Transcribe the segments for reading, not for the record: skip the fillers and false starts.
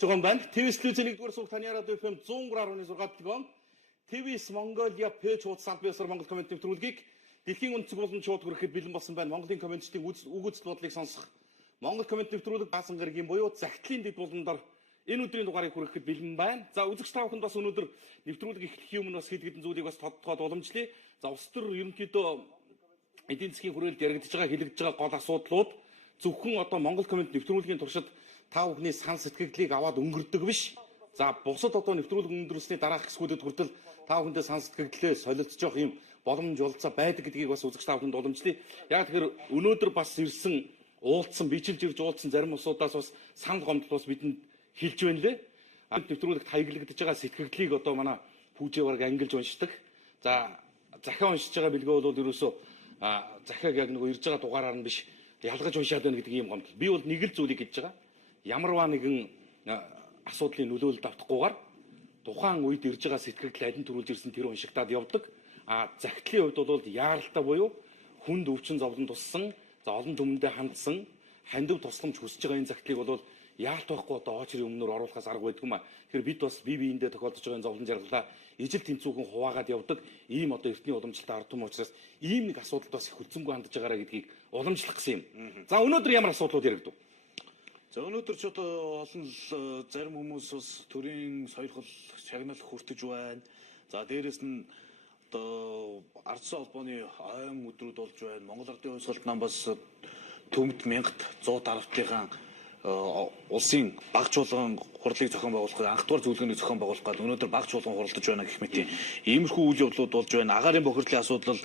байгаа юм байна. ТВ телевизийн 1-р сувг таны радио FM 103.6 төлгөөн ТВС Mongolia пэйж хуудас аль биесээр Монгол комент нэвтрүүлгийг дэлхийн үндэстэн болон шууд хүрэхэд бэлэн болсон байна. Монголын комментчдын үгүйцэл бодлыг сонсох Монгол комент нэвтрүүлэг баасан гарагийн буюу захидлын дэд болондор энэ өдрийн дугаарыг хүрэхэд бэлэн байна. За үзэгч та бүхэнд бас өнөөдөр нэвтрүүлэг эхлэхийн өмнө бас хэд хэдэн зүйлийг бас тодтогоод уламжлая. За улс төр ерөнхийдөө эдийн засгийн хүрээлэлд яригдж байгаа хэлэгдэж байгаа гол асуудлууд зөвхөн одоо Монгол комент нэвтрүүлгийн туршид та бүхний сан сэтгэлдлийг аваад өнгөрдөг биш. За бусад одоо нэвтрүүлэг өндөрлсөний дараах хэсгүүдэд хүртэл та бүхэндээ сан сэтгэлдлээ солилцож явах юм боломж олцоо байдаг гэдгийг бас үзэгч та бүхэнд уламжлая. Яг тэгэхээр өнөөдөр бас ирсэн уулзсан бичилж ирж уулзсан зарим усудаас бас санал гомдол бас бидэнд хэлж байна лээ. Нэвтрүүлэгт хаяглагдж байгаа сэтгэлдлийг одоо манай пүүжээ бараг ангилж уншдаг. За захиа уншиж байгаа бэлгээ бол ерөөсөө захиаг яг нөгөө ирж байгаа дугаараар нь биш ялгаж уншаад байна гэдэг ийм гомдол. Би бол нэг л зүйлийг хэлж байгаа. Ямарваа нэгэн асуудлын нөлөөлөлд автахгүйгээр тухайн үед ирж байгаа сэтгэлдэл аль нь төрүүлж ирсэн тэр уншигтаад явдаг. Захидлын хувьд бол яаралтай буюу хүнд өвчин зовлон туссан, за олон түмэндээ хандсан, хандив тусламж хүсэж байгаа энэ захидлыг бол яалт байхгүй одоо очрын өмнөр оруулахаас арга байдгүй маа. Тэгэхээр бид бас бие биендээ тохиолдож байгаа зовлон жаргалаа ижил тэнцвүүхэн хуваагаад явдаг. Ийм одоо эртний уламжлалтай ард түмэн учраас ийм нэг асуудалд бас их хүлцэнгүй хандж байгаараа гэдгийг уламжлах гэсэн юм. За өнөөдөр ямар асуудлууд яригдв? За өнөөдөр ч одоо олон зарим хүмүүс бас төрийн сойрхол шагнал хүртэж байна. За дээрэс нь одоо ардсан холбооны ойн өдрүүд болж байна. Монгол Ардын хувьсгалт нам бас төмд 1100 дарамтынхаа улсын баг чуулган хурлыг зохион байгуулах, анх дугаар зөвлөгөөний зохион байгуулах гал өнөөдөр баг чуулган хуралдаж байна гэх мэт иймэрхүү үйл явдлууд болж байна. Агаарын бохирлын асуудал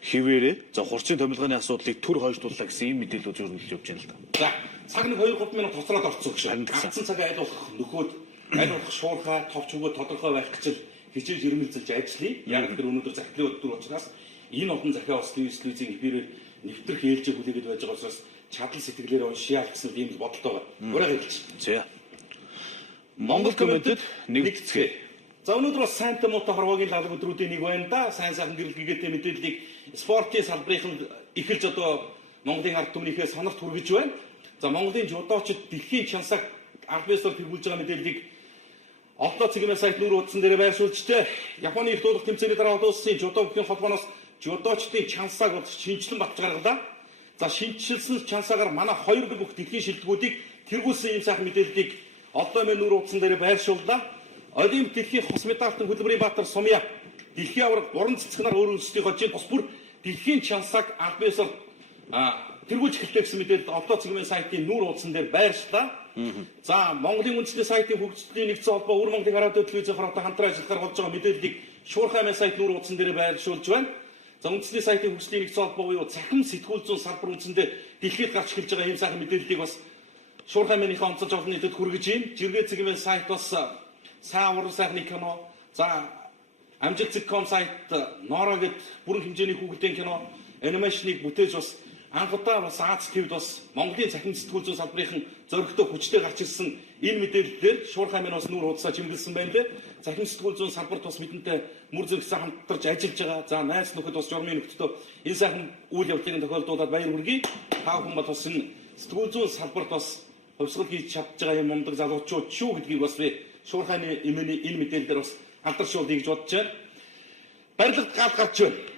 хിവэрээ за хурцын томилгооны асуудлыг төр хойшлууллаа гэсэн ийм мэдээлэлүүд зөвлөж явж байна л да. За цаг нэг 2-3 минут тоцроод орцсон гэж байна. Гацсан цагаа аль болох нөхөөд аль болох шуурхай товч өгөө тодорхой байх гэж хичээж ирмэлзэлж ажиллая. Яг тэр өнөөдөр захидлын өдөр учраас энэ олон захиа бас телевизийн эфирээр нэвтрэх ээлжийг хүлээгээд байж байгаа учраас чадал сэтгэлээр уншия гэсэн ийм бодолтой байна. Урайг хэлж. За. Монгол комментэд нэгтгэцгээе. За өнөөдөр бас сайнтай муутай хорвоогийн лалга өдрүүдийн нэг байна да. Сайн сайхан гэрэл гэгээтэй мэдээллийг спортын салбарын эхэлж одоо Монголын ард түмнийхээ саналт хүргэж байна. За Монголын жудоочид дэлхийн чансаг анх бисаар тэргүүлж байгаа мэдээллийг олдоо цэгийн сайт нүүр утсан дээр байршуулжтэй. Японы их дуулах тэмцээний дараа олон улсын жудо бүхний холбооноос жудоочдын чансаг шинжилэн батж гаргалаа. За шинжилсэн чансаагаар манай 2 бүх дэлхийн шилдэгүүдийг тэргүүлсэн ийм сайхан мэдээллийг олдоо мэн нүүр утсан дээр байршууллаа. Олимп дэлхийн хос медальтан Хөдөлмөрийн Баатар Сумья дэлхийн аварга уран цэцгнаар өөрөөсөө хожиж бас бүр дэлхийн чансаг анх бисаар тэргүүлж эхэлдэг гэсэн мэдээлэлд олдоо цэгийн сайтын нүүр утсан дээр байршлаа. За Монголын үндэсний сайтын хөгжлийн нэгдсэн холбоо Өр Монголын радио телевизийн хороотой хамтран ажиллахаар болж байгаа мэдээллийг шуурхай мэн сайт нүүр утсан дээр байршуулж байна. За үндэсний сайтын хөгжлийн нэгдсэн холбоо буюу цахим сэтгүүл зүйн салбар үндсэндээ дэлхийд гарч эхэлж байгаа ийм сайхан мэдээллийг бас шуурхай мэнийхээ онцолж олон нийтэд хүргэж байна. Жиргээ цэгийн сайт бас сайн уран сайхны кино, за амжилт.com сайт Норо гэд бүрэн хэмжээний хүүхдийн кино, анимашныг бүтээж бас анх удаа бас Аз ТV-д бас Монголын цахим сэтгүүл зүйн салбарын зоригтой хүчтэй гарч ирсэн энэ мэдээллээр шуурхай мэн бас нүүр хуудасаа чимгэлсэн байна лээ. Цахим сэтгүүл зүйн салбарт бас бидэнтэй мөр зэрэгсэн хамтарч ажиллаж байгаа. За найз нөхөд бас журмын нөхдөд энэ сайхан үйл явдлыг тохиолдуулаад баяр хүргэе. Та бүхэн бас энэ сэтгүүл зүйн салбарт бас хувьсгал хийж чадж байгаа юм мундаг залуучууд шүү гэдгийг бас би шуурхай эмээний энэ мэдээлэлээр бас алдаршуулъя гэж бодож байна. Барилгад гал гарч байна.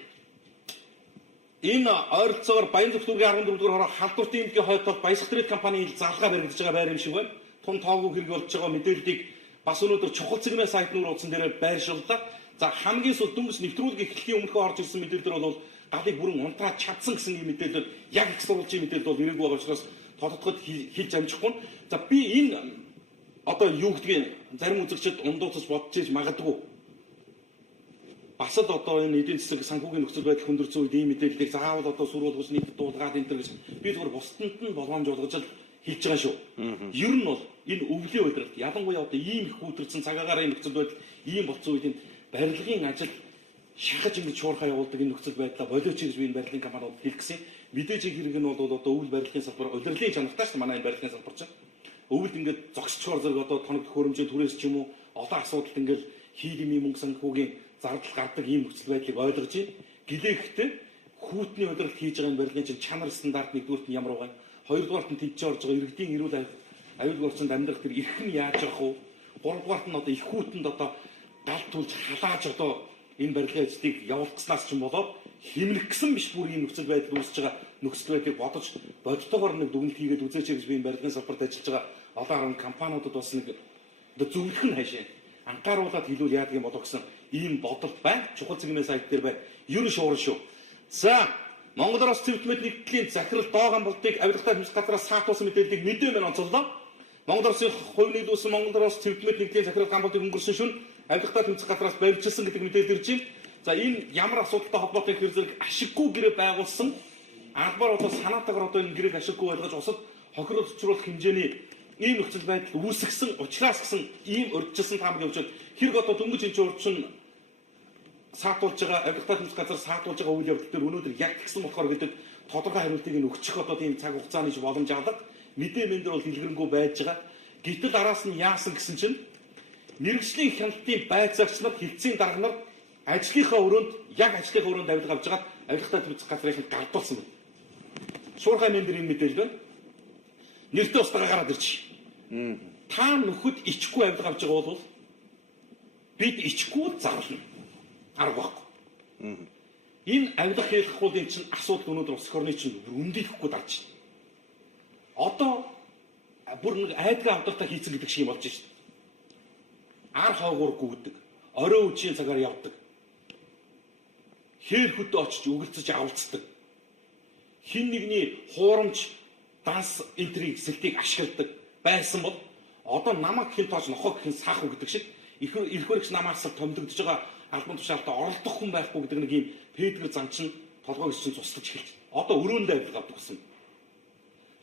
Энэ ойролцоогоор Баянзүрх дүүргийн 14 дугаар хороо халдвартын эмнэлгийн хойдолд Баясгалтрейд компанийн залгаа баригдаж байгаа байр юм шиг байна. Тун тоогоо хэрэг болж байгаа мэдээллийг бас өнөөдөр чухал цэгмээ сайт нүүр утсан дээр байршууллаа. За хамгийн сүүл дөнгөж нэвтрүүлэг эхлэхийн өмнөхөө орж ирсэн мэдээлэлээр бол галыг бүрэн унтраад чадсан гэсэн ийм мэдээлэл яг их сурвалжийн мэдээлэл бол ирээгүй байгаа учраас тодотгод хийж амжихгүй. За би энэ одоо юу гэдгийг зарим үзэгчид ундууцаж бодож иж магадгүй. Бас л одоо энэ эдийн засаг санхүүгийн нөхцөл байдал хүндэрсэн үед ийм мэдээллийг заавал одоо сурвалжуулж нийт дуулгаад энэ төр гэж би зөвхөн бусдад нь болгоомж болгож л хийж байгаа шүү. Ер нь бол энэ өвлийн үйлрэлт ялангуяа одоо ийм их хүндэрсэн цагаагаар энэ нөхцөл байдал ийм болсон үед энэ барилгын ажил шахаж ингэж шуурхай явуулдаг энэ нөхцөл байдлаа болооч гэж би энэ барилгын компаниуд хэлэх гэсэн. Мэдээж хэрэг нь бол одоо өвөл барилгын салбар улирлын чанартай шүү манай энэ барилгын салбар чинь. Өвөлд ингээд зогсчоор зэрэг одоо тоног хөрөмжөө түрээс ч юм уу олон асуудалд ингээд хийлэмийн мөнгө санхүүгийн зардал гардаг ийм нөхцөл байдлыг ойлгож байна. Гэлээхдээ хүүтний удирдалт хийж байгаа энэ барилгын чинь чанар стандарт нэгдүгürt нь ямар байгаа юм. Хоёрдугаарт нь тэнцэж орж байгаа иргэдийн эрүүл аюулгүй орчинд амьдрах тэр эрхэм яаж явах вэ? Гуравдугаарт нь одоо ихүүтэнд одоо гал тулж халааж одоо энэ барилгын ажлыг явуулснаас ч юм болоод хэмнэх гэсэн биш бүр ийм нөхцөл байдал үүсэж байгаа нөхцөл байдлыг бодож бодтойгоор нэг дүгнэлт хийгээд үзээч гэж би энэ барилгын салбарт ажиллаж байгаа олон арга компаниудад бас нэг одоо зөвлөх нь хаашаа анхааруулад хэлүүл яадаг юм болов гэсэн ийм бодолт байна. Чухал цэгмээ сайт дээр байна. Ерөн шуурна шүү. За Монгол Орос Цэвэрлэмэд нэгдлийн захирал Дооган болдыг авилгатай хэмжих газраас саатуулсан мэдээллийг мэдээ мэн онцоллоо. Монгол Оросын хувь нийлүүлсэн Монгол Орос Цэвэрлэмэд нэгдлийн захирал ган болдыг өнгөрсөн шөнө авилгатай хэмжих газраас барьжилсан гэдэг мэдээлэл ирж байна. За энэ ямар асуудалтай холбоотой хэр зэрэг ашиггүй гэрээ байгуулсан албаар одоо санаатаагаар одоо энэ гэрээг ашиггүй байлгаж усад хохирол учруулах хэмжээний ийм нөхцөл байдал үүсгэсэн учраас гэсэн ийм урьдчилсан таамаг явж байна. Хэрэг одоо дөнгөж энэ урьдчилан саатуулж байгаа авилгатай хэмжих газар саатуулж байгаа үйл явдал дээр өнөөдөр яг тэгсэн болохоор гэдэг тодорхой хариултыг нь өгчих одоо тийм цаг хугацааны боломж алга мэдээ мен дээр бол дэлгэрэнгүй байж байгаа. Гэтэл араас нь яасан гэсэн чинь мэргэжлийн хяналтын байцаагч нар хилцээний дарга нар ажлынхаа өрөөнд яг ажлынхаа өрөөнд авилга авж байгаад авилгатай хэмжих газрыг гардуулсан байна. Шуурхай мен дээр энэ мэдээлэл байна. Нэртээ устгаа гараад ирчих. Та нөхөд ичгүй авилга авж байгаа бол бид ичгүй зарлана. Арга байхгүй. Энэ авилга хийх хуулын чинь асуудал өнөөдөр улс орны чинь өндөхгүй дарж байна. Одоо бүр нэг айдгаа авдартай хийцэн гэдэг шиг юм болж байна шүү дээ. Ар хаагуур гүйдэг, орой үеийн цагаар явдаг. Хээр хөдөө очиж өгөлцөж авалцдаг. Хин нэгний хуурамч данс энтриг сэлтийг ашигладаг байсан бол одоо намайг хэн тоож нохог хэн саах уу гэдэг шиг эрхвэрэгч намаас томилогдож байгаа албан тушаалтаа оролдох хүн байхгүй гэдэг нэг юм педгэр зам чинь толгойг чинь цуслаж эхэлж. Одоо өрөөндөө авилга авдаг гэсэн.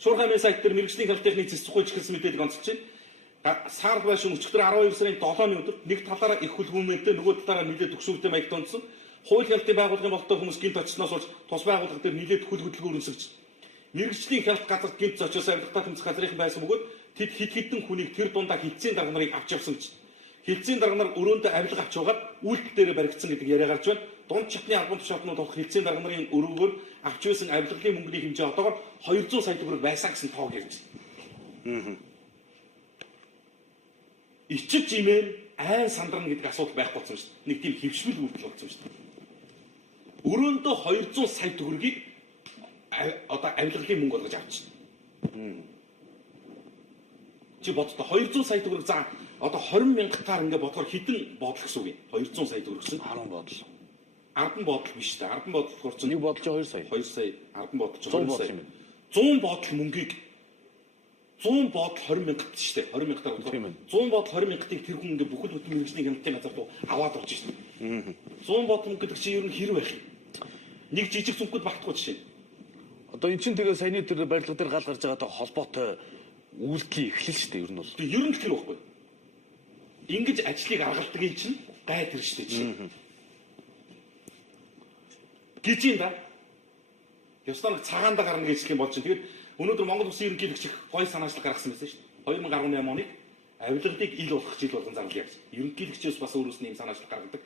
Шуурхай мен сайт дээр мэргэжлийн хяналтын зэс цугуйч гэсэн мэдээлэл онцолж байна. Саард байшин өчигдөр 12 сарын 7-ны өдөр нэг талаараа их хүлгүүмэнтэй нөгөө талаараа нэлээд төгшөвтэй маягт онцсон. Хууль хяналтын байгууллагын болтой хүмүүс гинт очсноос болж тус байгууллага дээр нэлээд хөдөлгөөн өрнөсгөж. Мэргэжлийн хяналт газар гинт очиж авилгатай хэмжих газрын байсан бөгөөд тэд хэд хэдэн хүнийг тэр дундаа хилцээний дарга нарыг авч явсан гэж. Хилцээний дарга нар өрөөндөө авилга авч байгаад үйлдэл дээр баригдсан гэдэг яриа гарч байна. Дунд чатны албан тушаалтнууд болох хилцээний дарга нарын өрөөгөөр авч байсан авилгалын мөнгөний хэмжээ одоогоор 200 сая төгрөг байсан гэсэн тоог ярьж байна. Ичиж имэн айн сандарна гэдэг асуудал байхгүй болсон шүү дээ. Нэг тийм хөвшмөл үйлдэл болсон шүү дээ. Өрөөндөө 200 сая төгрөгийг одоо авилгалын мөнгө болгож авчихна. Чи боддоо 200 сая төгрөг за одоо 20 мянгатаар ингээ бодохоор хэдэн бодол гэсэн үг юм. 200 сая төгрөг гэсэн 10 бодол. 10 бодол биш үү? 10 бодол болохоор чинь нэг бодол чи 2 сая. 2 сая 10 бодол чи 2 сая. 100 бодол мөнгийг 100 бодол 20 мянгат шүү дээ. 20 мянгатаар бодохоор 100 бодол 20 мянгатыг тэр хүн ингээ бүхэл бүтэн мэргэжлийн хяналтын газар руу аваад орж ирсэн. 100 бодол мөнгө гэдэг чинь ер нь хэрэг байх юм. Нэг жижиг зүнхүүд багтахгүй жишээ. Одоо эн чинь тэгээ саяны тэр барилга дээр гал гарч байгаатай холбоотой үйлдлийн эхлэл шүү дээ ер нь бол. Тэг ер нь тэр байхгүй. Ингэж ажлыг аргалдагын чинь гай тэр шүү дээ чинь. Гижийн да. Ёстой нэг цагаанда гарна гэж хэлэх юм бол чинь тэгээд өнөөдөр Монгол Улсын ерөнхийлөгч гой санаачлал гаргасан байсан шүү дээ. 2018 оныг авилгалыг ил болох жил болгон зарлаа явсан. Ерөнхийлөгчөөс бас өөрөөс нь юм санаачлал гаргадаг.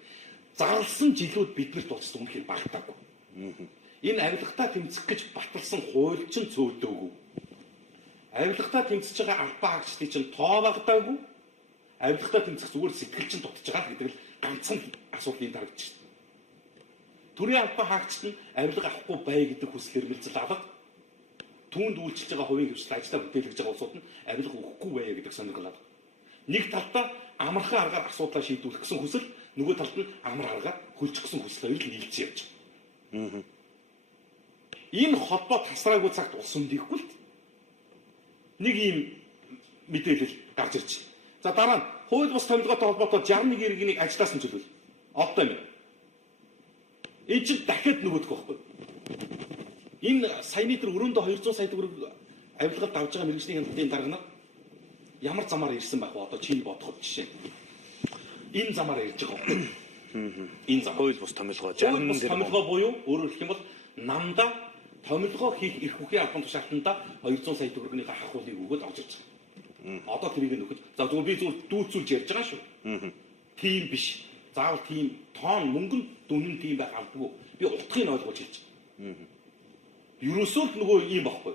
Зарласан жилүүд биднэрт болчихсон үнэхээр багтаагүй. Энэ авилгатай тэмцэх гэж баталсан хууль чинь цөөлдөөгүй. Авилгатай тэмцэж байгаа албан хаагчдын чинь тоо багтаагүй. Авилгатай тэмцэх зүгээр сэтгэл чинь дутж байгаа гэдэг л ганцхан асуудлыг дарагдж байна. Төрийн албан хаагчд нь авилга авахгүй бай гэдэг хүсэл эрмэлзэл аваад түүнд үйлчилж байгаа хувийн хвшил ажиллаа бүтээлгэж байгаа улсууд нь авилга өгөхгүй бай гэдэг сонирхол аваад. Нэг талдаа амархан аргаар асуудлаа шийдвэрлэх гэсэн хүсэл, нөгөө талд нь амар аргаар хөлчих гэсэн хүсэл хоёр л нийлцсэн явж байгаа. Энэ холбоо тасраагүй цагт улс өмдихгүй л нэг ийм мэдээлэл гарч ирж байна. За дараа нь хууль бус томилгоотой холбоотой 61 иргэнийг ажлаас нь чөлөөл. Одоо юм. Энэ чинь дахиад нөгөөдгөө байхгүй. Энэ саяны тэр өрөөндөө 200 сая төгрөг авилгалд авж байгаа мэргэжлийн хяналтын дарга нар ямар замаар ирсэн байх вэ? Одоо чиний бодоход жишээ. Энэ замаар ирж байгаа юм. Энэ зам хууль бус томилгоо 60 томилгоо буюу өөрөөр хэлэх юм бол намда томилгоо хийх эрх бүхий албан тушаалтанда 200 сая төгрөгийн хахуулыг өгөөд авч ирж байгаа. Одоо тэрийг нөхөж за зүгээр би зүгээр дүүцүүлж ярьж байгаа шүү. Тийм биш. Заавал тийм тоон мөнгөнд дүнэн тийм байх албагүй. Би утгыг ойлгуулж хэлж байгаа. Ерөөсөө л нөгөө ийм багхгүй.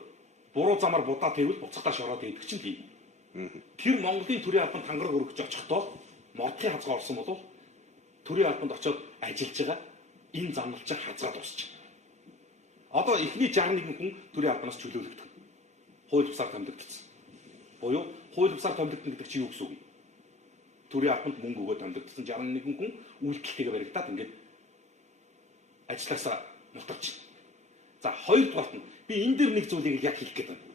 Буруу замаар будаа тавил буцахтаа шороод идэх чинь тийм. Тэр Монголын төрийн албанд хангараг өргөж очихдоо модын хазгаа орсон бол төрийн албанд очиод ажиллаж байгаа энэ замналчаар хазгаад дуусчих. Одоо эхний 61 хүн төрийн албанаас чөлөөлөгдөх. Хууль бусаар томилогдсон. Буюу хууль бусаар томилогдсон гэдэг чинь юу гэсэн үг вэ? Төрийн албанд мөнгө өгөөд томилогдсон 61 хүн үйлдэлтэйгээ баригдаад ингээд ажилласаа нутарч. За хоёрдугаарт нь би энэ дэр нэг зүйлийг яг хэлэх гээд байна.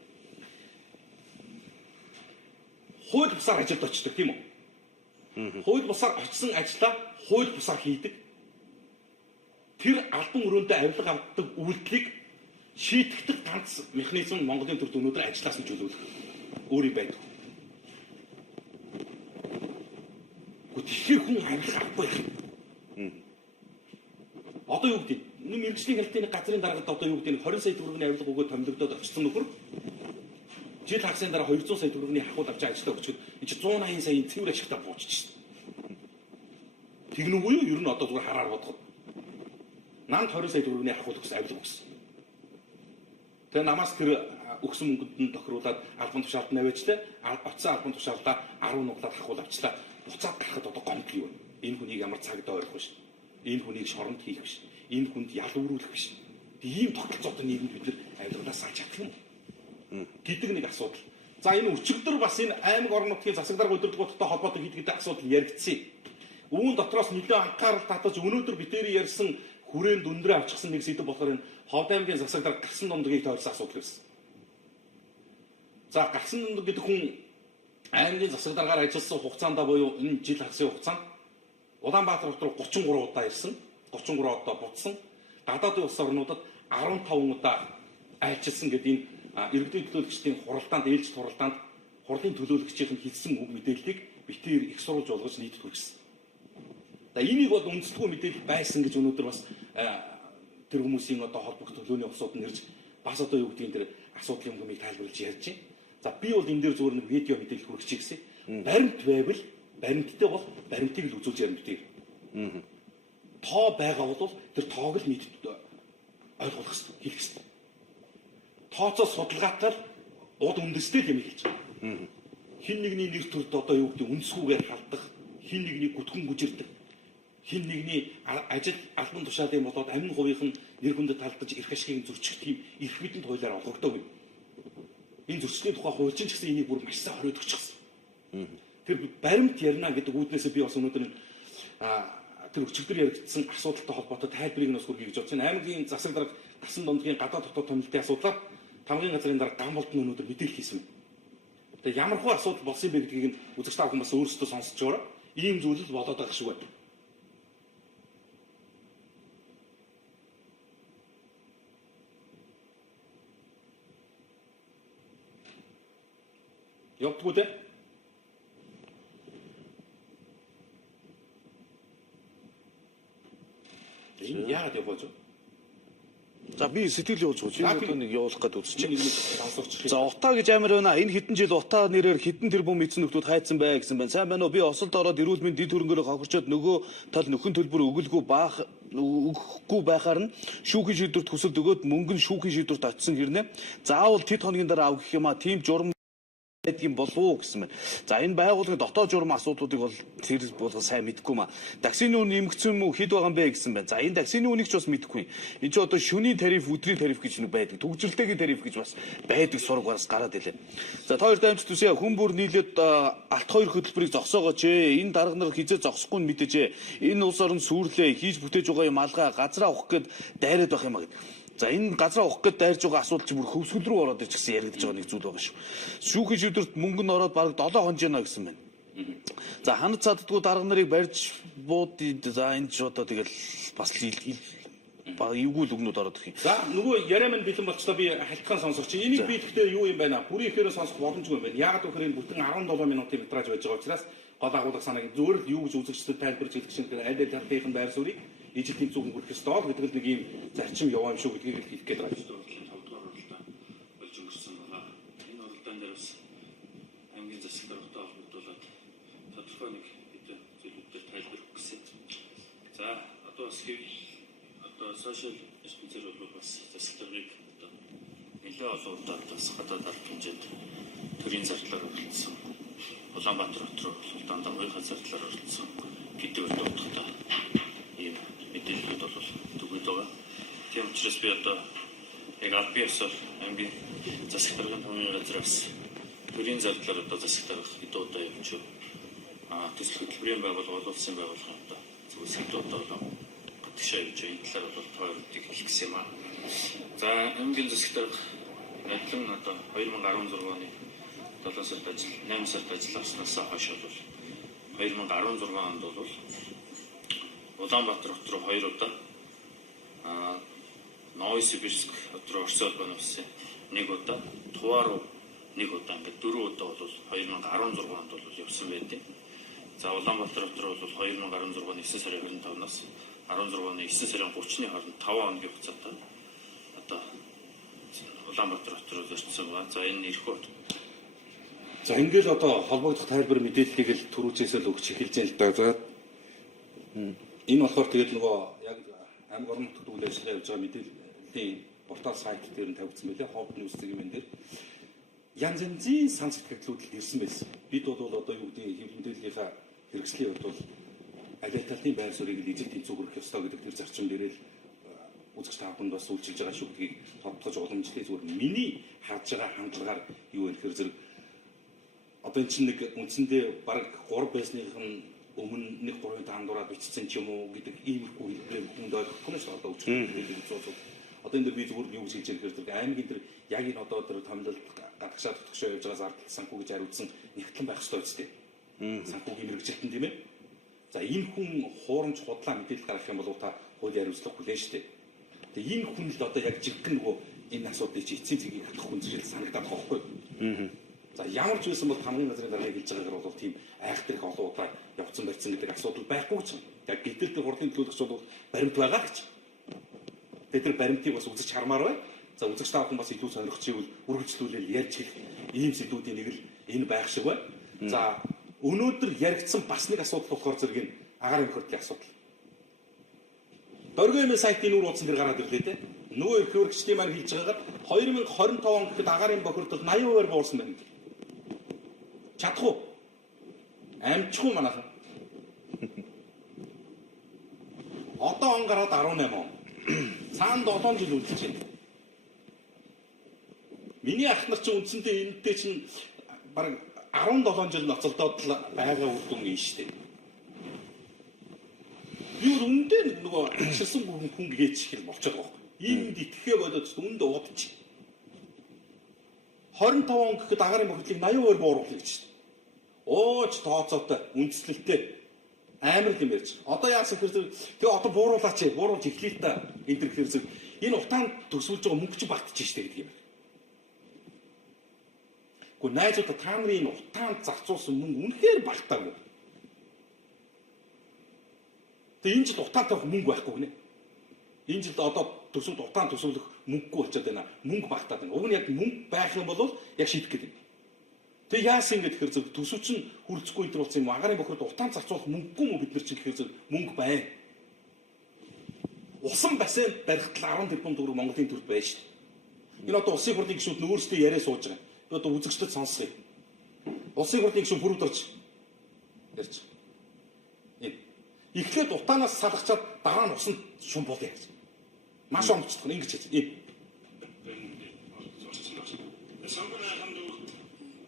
Хууль бусаар ажилд очдог тийм үү? Хууль бусаар очсон ажлаа хууль бусаар хийдэг. Тэр албан өрөөндөө авилга авдаг үйлдэлийг шийтгэдэг ганц механизм Монголын төрд өнөөдөр ажиллаас нь чөлөөлөх өөрийн байдаг. Тэгэхээр хүн авилга авахгүй юм. Одоо юу гэдэг нь мэргэжлийн хяналтын газрын даргад одоо юу гэдэг нь 20 сая төгрөгийн авилга өгөөд томилогдоод очсон нөхөр жил хагасны дараа 200 сая төгрөгийн хахуул авч ажиллаа өчгөд энэ чинь 180 саяын цэвэр ашигтаа бууччихсан. Тэгнүү юу ер нь одоо зүгээр хараар бодоход намд 20 сая төгрөгийн хахуул өгсөн авилга өгсөн. Тэгээ намаас тэр өгсөн мөнгөнд нь тохируулаад албан тушаалд нь аваачлаа. Оцсон албан тушаалдаа 10 нуглаад хахуул авчлаа. Буцаад гарахад одоо гомдол юу вэ? Энэ хүнийг ямар цагт ойрох биш. Энэ хүнийг шоронд хийх биш. Энэ хүнд ялвруулах биш. Ийм тогтолцоотой нийгэмд бид нар авилгалаа салж чадах юм гэдэг нэг асуудал. За энэ өчигдөр бас энэ аймаг орон нутгийн засаг дарга удирдлагуудтай холбоотой гэдэг асуудал яригдсан. Үүн дотроос нэлээд анхаарал татаж өнөөдөр бидний ярьсан хүрээнд өндрөө авчихсан нэг сэдв болохоор энэ Ховд аймгийн засаг дарга Гарсан дундгийг тойрсон асуудал байсан. За Гарсан дунд гэдэг хүн аймгийн засаг даргаар ажилласан хугацаанд буюу энэ жил хагасны хугацаанд Улаанбаатар руу 33 удаа ирсэн, 33 удаа буцсан. Гадаадын улс орнуудад 15 удаа айлчилсан гэдэг энэ иргэдийн төлөөлөгчдийн хуралдаанд, ээлжид хуралдаанд хурлын төлөөлөгчийн хэлсэн үг мэдээллийг битээр их сурвалж болгож нийтэд хүргэсэн. За энийг бол үндэслэгүй мэдээлэл байсан гэж өнөөдөр бас тэр хүмүүсийн одоо холбогд төлөөний усууд нь ирж бас одоо юу гэдгийг тэр асуудлын юмыг тайлбарлаж ярьж байна. За би бол энэ дээр зүгээр нэг видео мэдээлэл хүргэчих гэсэн. Баримт байвал баримттай бол баримтыг л үзүүлж ярина битээ. Тоо байгаа бол тэр тоог л нийтэд ойлгох хэрэгтэй, хэлэх хэрэгтэй. Тооцоо судалгаатай уд үндэстэй юм хэлж байгаа. Хин нэгний нэр төрд одоо юу гэдэг үндэсгүйгээр халдах, хин нэгний гүтгэн гүжирдэг, хин нэгний ажил албан тушаалын болоод амин хувийнх нь нэр хүндэд талдаж эрх ашигыг зөрчих тийм эрх бидэнд хуулиар олгогдоогүй. Энэ зөрчлийн тухай хуульчин ч гэсэн энийг бүр маш сайн хориодчихсан. Тэр баримт ярина гэдэг үүднээсээ би бас өнөөдөр тэр өчигдөр яригдсан асуудалтай холбоотой тайлбарыг нь бас хүргэе гэж бодож байна. Аймгийн засаг дарга Гарсан дундгийн гадаад дотоод томилтын асуудлаар тамгын газрын дарга Гамболд нь өнөөдөр мэдээлэл хийсэн. Тэгээ ямар хөө асуудал болсон бэ гэдгийг нь үзэгч та бүхэн бас өөрсдөө сонсож байгаа. Ийм зүйл л болоод байгаа шиг байна. Явдггүй дээ. Энэ яагаад явж байгаа? За би сэтгэл явуулж байгаа. Энэ одоо нэг явуулах гэдэг үзчих. За утаа гэж амар байна. Энэ хэдэн жил утаа нэрээр хэдэн тэрбум эзэн нөхдүүд хайцсан бай гэсэн байна. Сайн байна уу? Би осолд ороод эрүүл мэндийн дэд хөрөнгөөр хохирчоод нөгөө тал нөхөн төлбөр өгөхгүй байхаар нь шүүхийн шийдвэрт хүсэлт өгөөд мөнгө нь шүүхийн шийдвэрт очсон хэрнээ. Заавал тэд хоногийн дараа авах юм а. Тим журам юм болов уу гэсэн байна. За энэ байгууллагын дотоод журам асуудлуудыг бол тэр бол сайн мэдэхгүй маа. Таксины үн нэмэгдсэн юм уу хэд байгаа юм бэ гэсэн байна. За энэ таксины үнийг ч бас мэдэхгүй. Энэ ч одоо шөнийн тариф, өдрийн тариф гэж нэг байдаг. Төгжрөлтэйгийн тариф гэж бас байдаг сураг бас гараад илээ. За та хоёр дамжт үсэ хүн бүр нийлээд алт хоёр хөтөлбөрийг зогсоогооч ээ. Энэ дарга нар хизээ зогсохгүй нь мэдээж ээ. Энэ улс орнд сүрлээ хийж бүтээж байгаа юм алгаа газраа авах гээд дайраад байх юм аа гэдэг. За энэ газраа авах гээд дайрж байгаа асуудал чи бүр хөвсгөл рүү ороод ирж гисэн яригдж байгаа нэг зүйл байгаа шүү. Шүүхийн шийдвэрт мөнгө нь ороод бараг 7 хонж яана гэсэн байна. За ханад цаддгүй дарга нарыг барьж бууд за энэ ч одоо тэгэл бас эвгүй л үгнүүд ороод ирэх юм. За нөгөө яриа маань бэлэн болчлоо би халтгаан сонсогч. Энийг би тэгтээ юу юм байна? Бүрийн ихээр сонсох боломжгүй юм байна. Яагаад гэхээр энэ бүтэн 17 минутын метраж байж байгаа учраас гол агуулга санааг зөвөр л юу гэж үзэгчдэд тайлбарж хэлэх чинь тэгэхээр аль аль талын байр суурийг ижил тэмцүүн хүрэх ёстой гэдэг л нэг юм зарчим яваа юм шүү гэдгийг хэлэх гээд байгаа. 5 дугаар оролдоо болж өнгөрсөн байгаа. Энэ оролдоон дээр бас аймгийн засаг даргатай холбогдуулаад тодорхой нэг хэдэн зүйлүүдээр тайлбар өгөх гэсэн. За одоо бас сошиал ертөнцийн бол бас засаг даргыг одоо нэлээд олон удаа бас гадаад арга хэмжээнд төрийн зардлаар өрөлдсөн. Улаанбаатар хот руу дандаа хоёрхан зардлаар өрөлдсөн гэдэг үр дутагдaltaа ийм мэдээлэлүүд бол төгөөд байгаа. Тийм учраас би одоо яг аль биесээр аймгийн засаг даргын төвийн газраас төрийн зардлаар одоо засаг дарга хэдэн удаа явж төсөл хөтөлбөрийн байгууллага улсын байгууллагын одоо зөвлөсөлт одоо гадагшаа явж энэ талаар бол тойролтыг хэлэх гэсэн юм аа. За аймгийн засаг дарга надлан одоо 2016 оны 7 сард ажил 8 сард ажил авснаас хойш бол 2016 онд бол Улаанбаатар хот руу 2 удаа Новосибирск хот руу орсон холбооны улсын 1 удаа, Туваа руу 1 удаа ингээд 4 удаа бол 2016 онд бол явсан байдیں۔ За Улаанбаатар хот руу бол 2016 оны 9 сарын 25-наас 16 оны 9 сарын 30-ны хооронд 5 хоногийн хугацаатай одоо Улаанбаатар хот руу зорчсон байна. За энэ эрх бод. За ингээл одоо холбогдох тайлбар мэдээллийг л түрүүцээс л өгч эхэлж байна л да. За энэ болохоор тэгээд нөгөө яг аймаг орон нутгад үйл ажиллагаа явуулж байгаа мэдээллийн портал сайт дээр нь тавигдсан байлээ. Ховд ньюс-ийн мен дээр янз янзын сан сэтгэлдлүүд л ирсэн байсан. Бид бол одоо юу гэдэг хэвлэл мэдээллийнхаа хэрэгслийн хувьд бол аль талын байр суурийг л ижил тэнцвэрх ёстой гэдэг тэр зарчим дээр л үзэгч тааханд бас үйлчилж байгаа шүү гэдгийг тодтогч уламжлалын зүгээр миний харж байгаа хандлагаар юу вэ гэхээр зэрэг одоо эн чинь нэг үндсэндээ баг 3 байсных нь өмнө 1.5 дураад бичсэн ч юм уу гэдэг иймэрхүү хэлбэрээр хүнд ойлгохгүй нэ одоо үзүүлэлт одоо энэ би зүгээр юу гэж хэлж байгаа гэхээр аймгийн тэр яг энэ одоо тэр томилолт гадагшаа тутагшаа явж байгаа зардал санхүү гэж хариуцсан нэгтлэн байх ёстой үстэй. Санхүүгийн мэрэгжилтэн тийм ээ. За энэ хүн хуурамч худлаа мэдээлэл гаргах юм бол та хуулийн хариуцлага хүлээн штэ. Тэгээ энэ хүн л одоо яг жиггэн нөгөө энэ асуудлыг чи эцсийн цэгийг хатах хүн зэрэг санагдаад байгаа байхгүй юу? За ямар ч байсан бол хамгийн газрын даргаыг хэлж байгаагаар бол тийм айхтар их олон удаа явцсан барьсан гэдэг асуудал байхгүй гэж байна. Яг гэтэл тэр хурлын төлөөлөгч бол баримт байгаа гэж. Тэгээд тэр баримтыг бас үзэж хармаар байна. За үзэгч таах хүн бас илүү сонирхчихвэл үргэлжлүүлэл ярьж хэлэх ийм сэдвүүдийн нэг л энэ байх шиг байна. За өнөөдөр яригдсан бас нэг асуудал болохоор зэрэг энэ агаар эмх хөдлийн асуудал. Дөргөө эмээ сайтын нүүр утсан дээр гараад ирлээ те. Нөгөө эрх хөрөгчдийн маань хэлж байгаагаар 2025 он гэхэд агаар эм бохирдол 80% буурсан байна. Чадах уу? Амжих уу манайхан? Одоо он гараад 18 он. Цаанд 7 жил үлдэж байна. Миний ах нар чинь үндсэндээ энэтэй чинь бараг 17 жил ноцолдоод л байгаа үр дүн юм шүү дээ. Юу үндэ нөгөө агшилсан хүн гээч хэл болчиход байгаа юм. Иймд итгэхээ болоод үндэ удаж. 25 он гэхэд агаар эм хөдлийг 80% бууруулах гэж байна. Ооч тооцоотой үндслэлтэй амар юм ярьж. Одоо яасан хэрэг тэгээ одоо бууруулаач бууруулж эхлэе та энэ төр хэрэг энэ утаанд төсвөлж байгаа мөнгө ч багтчих штэ гэдэг юм. Гэхдээ найзуудаа та нарын энэ утаанд зарцуулсан мөнгө үнэхээр багтаагүй. Тэгээ энэ жил утаантай мөнгө байхгүй гинэ. Энэ жилд одоо төсөвд утаан төсөвлөх мөнгөгүй болчиход байна. Мөнгө багтаад байна. Уг нь яг мөнгө байх юм бол яг шийдэх гэдэг. Тэгээ яасан ингэ тэгэхээр зөв төсөв чинь хүрцэхгүй энэ болсон юм. Агаарын бохирд утаан зарцуулах мөнгөгүй мө бид нар чинь гэхээр зөв мөнгө байна. Усан бассейн барихтал 10 тэрбум төгрөг Монголын төрд байна шүү дээ. Энэ одоо улсын хурлын гишүүд нь өөрсдөө яриа сууж байгаа. Би одоо үзэгчдэд сонсъё. Улсын хурлын гишүүд бүрд орж ярьж. Эхлээд утаанаас салгачаад дараа нь усанд шум бол яаж. Маш омцдох ингэж хэлсэн. Сонгоны ханд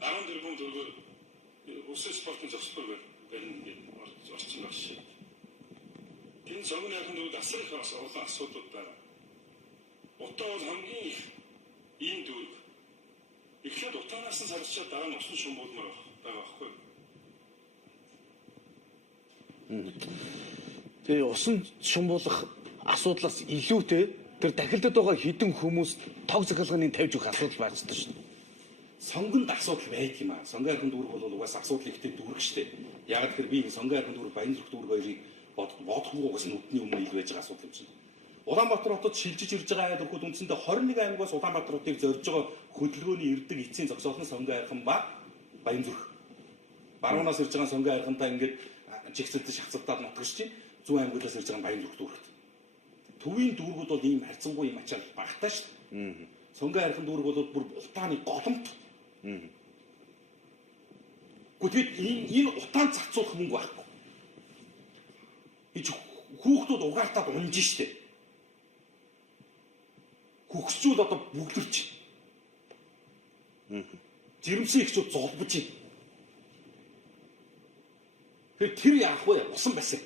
14 хүн төгрөг усын спортын зохистой байна ингээд орсон байх шиг. Энэ сонгоны ханд асар их олон асуудал байна. Утаа бол хамгийн их ийм дүүрэг. Эхлээд утаанаас нь салгачаад дараа нь усан шум болмоор байгаа байхгүй. Тэгээ усан шум болох асуудлаас илүүтэй тэр дахилдад байгаа хідэн хүмүүс тог захиргааны тавьж өгөх асуудал байцдаг шүү дээ. Сонгонд асуудал байт юм аа. Сонгон архын дүүрэг бол угаасаа асуудал ихтэй дүүрэг шүү дээ. Яг тэгэхээр би энэ сонгон архын дүүрэг, Баян зүрх дүүрэг хоёрыг бодохгүйгээс нүдний өмнө ил байж байгаа асуудал юм чинь. Улаанбаатар хотод шилжиж ирж байгаа айлгууд үндсэндээ 21 аймагаас Улаанбаатар хотыг зорж байгаа хөдөлгөөний эрдэг эцсийн зогсоолн сонгон архан ба Баян зүрх. Баруунаас ирж байгаа сонгон архантаа ингээд жигсэлтэй шахацдаад нутагч чинь зүүн аймагаас ирж байгаа Баян зүрх дүүрэгт. Төвийн дүүргүүд бол ийм харьцангуй юм ачаал багтаа шүү дээ. Сонгон архын дүүрэг бол бүр улааны голомт. Гэхдээ энэ утаанд зарцуулах мөнгө байхгүй. Энэ хүүхдүүд угаалтаад унж штэ. Хөгсчүүд одоо бүглэрч. Жирэмсэн ихчүүд золбож байна. Тэр яах вэ? Усан байсан.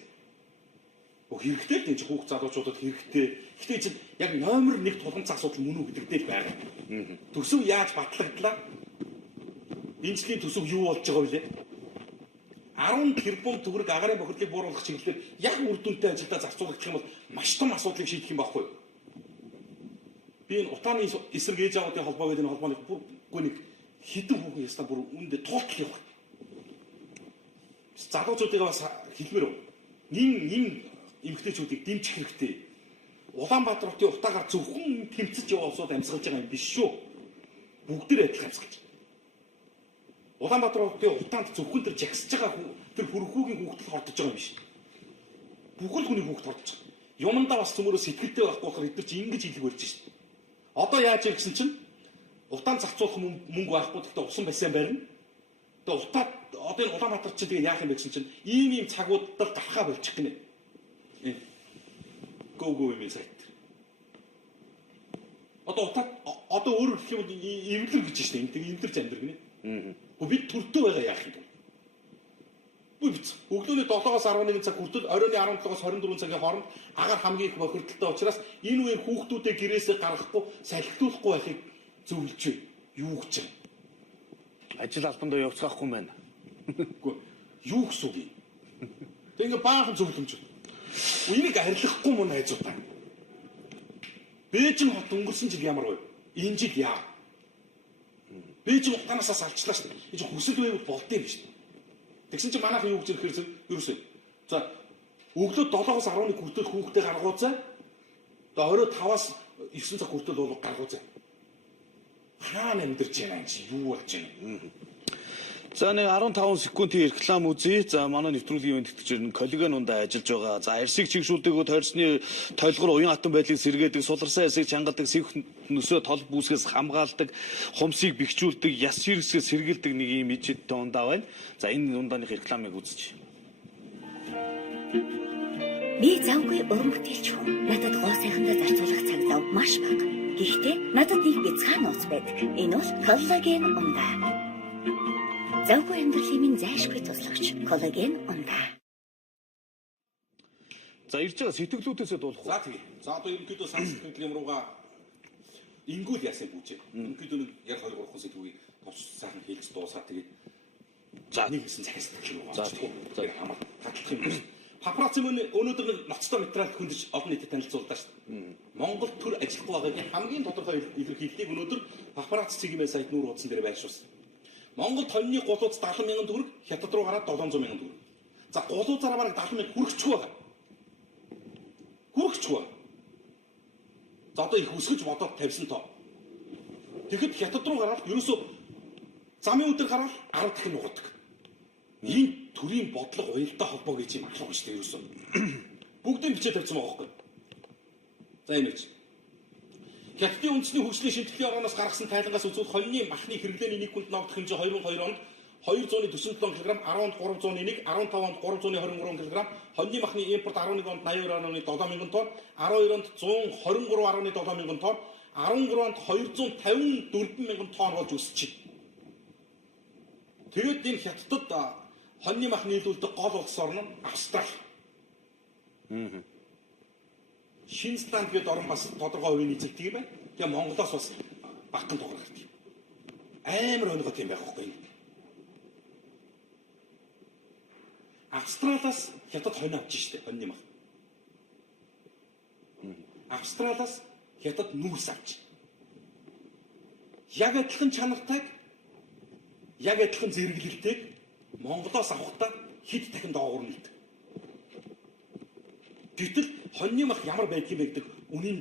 Хэрэгтэй л энэ хүүхд залуучуудад хэрэгтэй. Гэхдээ чинь яг номер 1 тулгамцсан асуудал мөн үү гэдэг дээр байгаа. Төсөв яаж батлагдлаа? Энэчлийн төсөв юу болж байгаа вэ? 10 тэрбум төгрөг агаарын бохирдлыг бууруулах чиглэлээр яг үр дүнтэй ажилдаа зарцуулагдах юм бол маш том асуудлыг шийдэх юм байхгүй юу? Би энэ утааны эсрэг ээж аваадын холбоо гэдэг энэ холбооны бүр нэг хідэн хүүхэн ястаа бүр үндэ туулах явах. Залуучуудыг бас хэлмээр байна. Нин эмгтээчүүдийг дэмжих хэрэгтэй. Улаанбаатар хотын утаагаар зөвхөн тэмцэж яваа улсууд амьсгалж байгаа юм биш шүү. Бүгдээр адилхан амьсгалж. Улаанбаатар хотын утаанд зөвхөн тэр жагсаж байгаа тэр хөрхүүгийн хүүхдэл хордож байгаа юм биш. Бүхэл хүний хүүхд хордож байгаа. Юмдаа бас цөмөрөө сэтгэлтэй байхгүй болохоор эдгээр чи ингэж хэлэх болж шít. Одоо яаж ирэх гэсэн чинь утаанд зарцуулах мөнгө байхгүй гэхдээ усан бассейн барина. Тэгээ утаад одоо энэ Улаанбаатар чинь тэгээ яах юм бэ гэсэн чинь ийм цагуудад гарахаа болчих гинэ. Go юм сайт. Одоо утаад одоо өөрөөр хэлэх юм бол эвлэр гэж штэ. Тэгээ эвлэрч амьдр гинэ. Бид төртөө байгаа яах юм бэ? Бүгд өглөөний 7-оос 11 цаг хүртэл оройн 17-оос 24 цагийн хооронд агаар хамгийн их бохирдолтой учраас энэ үеийн хүүхдүүдээ гэрээсээ гаргахгүй салхитуулахгүй байхыг зөвлөж байна. Юу гэж вэ? Ажил албандаа явцгаахгүй байна. Үгүй юу гэсэн үг юм? Тэг ингээ баахан зөвлөмж байна. Энийг арилгахгүй мөн найзуудаа. Бээжин хот өнгөрсөн жил ямар вэ? Энэ жил яа? Бээжин утаанаас алчлаа шүү дээ. Энэ хүсэл байвал болдсон юм шүү дээ. Тэгсэн чинь манайхан юу гэж ирэхээр ерөөсөө. За өглөө 7-оос 11 хүртэл хүүхдээ гаргуузаа. Тэгээ орой 5-аас 9 цаг хүртэл бол гаргуузаа. Хаана амьдарч байна юм чи юу болж байна? За нэг 15 секундын реклам үзье. За манай нэвтрүүлгийн үеийн тэтгэгчид коллеген ундаа ажиллаж байгаа. За арсыг чигшүүлдэг, тойрсны тойлгор уян хатан байдлыг сэргээдэг, суларсан арсыг чангадаг, сэвх нөсөө тол бүүсгээс хамгаалдаг, хумсыг бэхжүүлдэг, яс вирусээс сэргийлдэг нэг юм ижидтэй ундаа байна. За энэ ундааных рекламыг үзье. Би завгүй уран бүтээлч хүн. Надад гоо сайхандаа зарцуулах цаг зав маш бага. Гэхдээ надад нэг бяцхан нууц байдаг. Энэ бол коллаген ундаа. Завгүй амьдралын минь зайлшгүй туслагч коллаген ундаа. За ирж байгаа сэтгэлүүдээсээ дуулах уу? За тэгээ. За одоо ерөнхийдөө санск хөдөлгөөн руугаа ингүүл яасан бүжээ. Ерөнхийдөө нэг яг 2-3 хүн сэтгэвийг товч сайхан хэлж дуусаад тэгээд за нэг хэсэг захиас төлөв. За тэгээ хамаа татлах юм байна. Папарацци өнөөдөр нэг ноцтой материал хөндөж олон нийтэд танилцууллаа шүү дээ. Монгол төр ажиллахгүй байгаагийн хамгийн тодорхой илэрхийллийг өнөөдөр папарацци цэгийн сайт нүүр хуудсан дээр байршуулсан. Монголд хоньны гулууц 70,000 төгрөг, хятад руу гараад 700,000 төгрөг. За гулууцаараа бараг 70,000 хүрчихгүй байгаа. Хүрчихгүй. За одоо их өсгөж бодоод тавьсан тоо. Тэгэхэд хятад руу гараад ерөөсөө замын өдөр гараад 10 дахин нугадаг. Энэ төрийн бодлого уялдаа холбоо гэж юм алга шүү дээ ерөөсөө. Бүгдийг бичиж тавьсан байгаа байхгүй. За энэ гэж. Хятадын үндэсний хөгжлийн шимтгэлийн орооноос гаргасан тайлангаас үзвэл хоньны махны хэрэглээний нэг хүнд новдох хэмжээ 2002 онд 247 кг, 10 онд 301, 15 онд 323 кг, хоньны махны импорт 11 онд 82.7 мянган тонн, 12 онд 123.7 мянган тонн, 13 онд 254 мянган тонн болж өсчихэ. Тэгээд энэ хятадд хоньны мах нийлүүлдэг гол улс орн нь Австрали. Шинзланд гэдэг орн бас тодорхой хувийн эзэлдэг юм байна. Тэгээ Монголоос бас багахан дугаар гардаг. Амар өнгөт юм байх байхгүй. Австралиас хятад хонь авч штэ хоньны мах. Австралиас хятад нүүрс авч. Яг адилхан чанартай, яг адилхан зэрэглэлтэйг Монголоос авахдаа хэд дахин доогуур нийт. Гэтэл хоньны мах ямар байдаг юм бэ гэдэг үнийн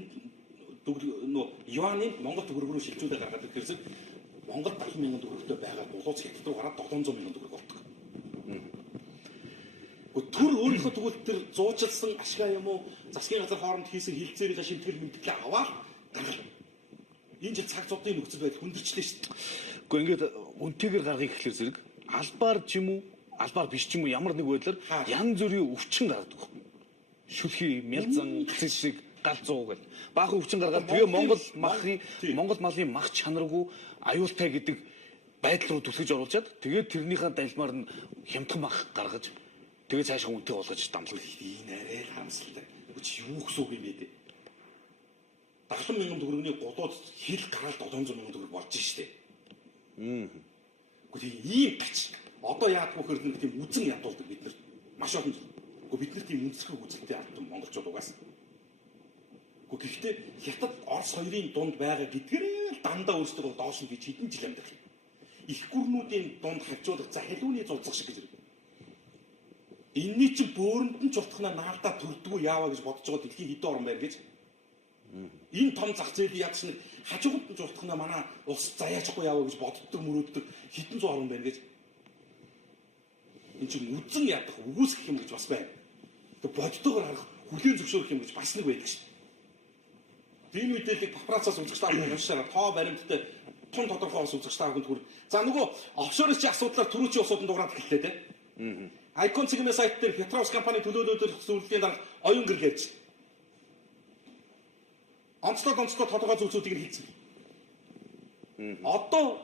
юаны Монгол төгрөг рүү шилжүүлээ гаргаад ирэхээс Монгол 70,000 төгрөгтэй байгаа булууц хятад руу гараад 700,000 төгрөг болдог. Төр өөрийнхөө тэгвэл тэр зуучилсан ашгаа юм уу засгийн газар хооронд хийсэн хилцээрийн шимтгэл мэдээлэл аваад гаргал. Энэ жил цаг зуудын нөхцөл байдал хүндэрчлээ шүү дээ. Гэхдээ ингээд үнтэйгээр гаргахыг ихлээр зэрэг албаар ч юм уу, албаар биш ч юм уу ямар нэг байдлаар янз бүрийн өвчин гаргадаг. Шүлхий, мялзан, цэцэг, галзуу гэл. Баахан өвчин гаргаад тэгээ Монгол малын мах чанаргүй аюултай гэдэг байдал руу түлхэж оруулчаад тэгээд тэрнийхээ далмаар нь хямдхан мах гаргаж тэгээд цаашаа үнэтэй болгож дамлах. Энэ арай харамсалтай. Үгүй юу гэсэн үг юм бэ? 70,000 төгрөгийн голууд хил гараад 700,000 төгрөг болж штэ. Үгүй ийм гач. Одоо яадгүй хэрэг тийм үзэн ядуулдаг бид нар. Маш олон. Үгүй бид нар тийм үндэслэх үзэлтэй ардсан монголчууд угаасаа. Үгүй гэхдээ хятад Орос хоёрын дунд байгаа гэдгээр дандаа өөрсдөө доош нь гэж хэдэн жил амьдрах юм. Их гүрнүүдийн дунд хажуулах за халууны зулцах шиг гэж байна. Энийний чинь бөөрөнд нь чултахнаа наалдаа төрдгөө яаваа гэж бодож байгаа дэлхийн хэдэн орн байна гэж. Энэ том зах зээл яаж нэг хажуугт нь чултахнаа манай улс заяачгүй яаваа гэж боддог мөрөөддөг хэдэн зуун орн байна гэж. Энд чинь үзэн ядах өгөөсгөх юм гэж бас байна. Тэг боддогоор харах хүлээн зөвшөөрөх юм гэж бас нэг байдаг шүү. Энэ мэдээллийг папарацаас үзэж таах уншаараа тоо баримттай тун тодорхой ус үзэж таах хүнд. За нөгөө офшорын чи асуудлаар түрүүчийн усуудын дугаард хэллээ те. Icon Sigma сайт дээр Петровс компани төлөөлөлтөөр зөвлөлийн дарга оюун гэр ярьж. Онцлог тодорхой зүйлсүүдийг хэлсэн. Одоо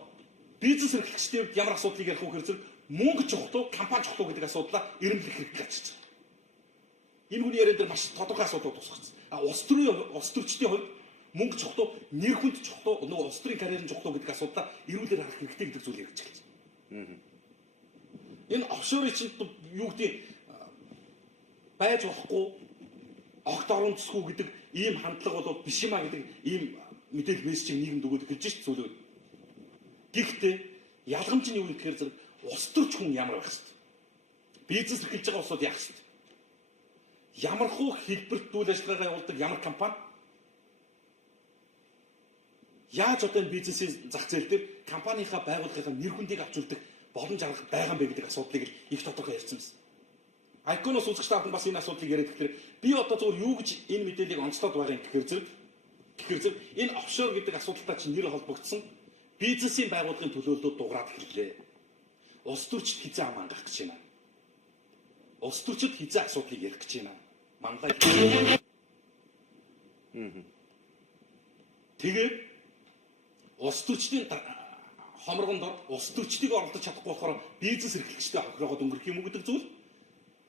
бизнес эрхлэгчдийн ямар асуудлыг ярих вэ гэхээр мөнгө чухал, компани чухал гэдэг асуудлаа эренблэх хэрэгтэй гэж байна. Энэ хүний яриан дээр маш тодорхой асуудлууд тусгацсан. Улс төрчдийн хувьд мөнгө чухал, нэр хүнд чухал, нөгөө улс төрийн карьерын чухал гэдэг асуудлаа эрүүлэр харах хэрэгтэй гэдэг зүйл ярьж байна. Энэ офшорын чинь юу гэдэг байж болохгүй, огт орон төсгүй гэдэг ийм хандлага бол биш юмаа гэдэг ийм мэдээлэл мессежийг нийгэмд өгөөд хэлж шít зүйлүүд. Гэхдээ ялгамж нь юу гэхээр зэрэг улс төрч хүн ямар байх хэвчээ. Бизнес эрхэлж байгаа улсууд яах хэвчээ. Ямар хуу хэлбэрт үйл ажиллагаагаа явуулдаг ямар компани яаж одоо энэ бизнесийн зах зээл дээр компанийнхаа байгууллагынхаа нэр хүндийг авч үлдэх боломж арга байгаа юм бэ гэдэг асуудлыг их тодорхой ярьсан байсан. Icon-оос үзэгч таахын бас энэ асуудлыг яриад гэхээр би одоо зөвхөн юу гэж энэ мэдээллийг онцлоод байгаа юм гэхээр зэрэг энэ офшор гэдэг асуудалтай чинь нэр холбогдсон бизнесийн байгууллагын төлөөлөлөд дуграад ирлээ. Улс төрчид хизээ ам ангах гэж байна. Улс төрчид хизээ асуудлыг ярих гэж байна. Мангай. Тэгээд улс төрчдийн хомрогонд улс төрчдийг оролдож чадахгүй болохоор бизнес эрхлэгчтэй хохироогоод өнгөрөх юм уу гэдэг зүйл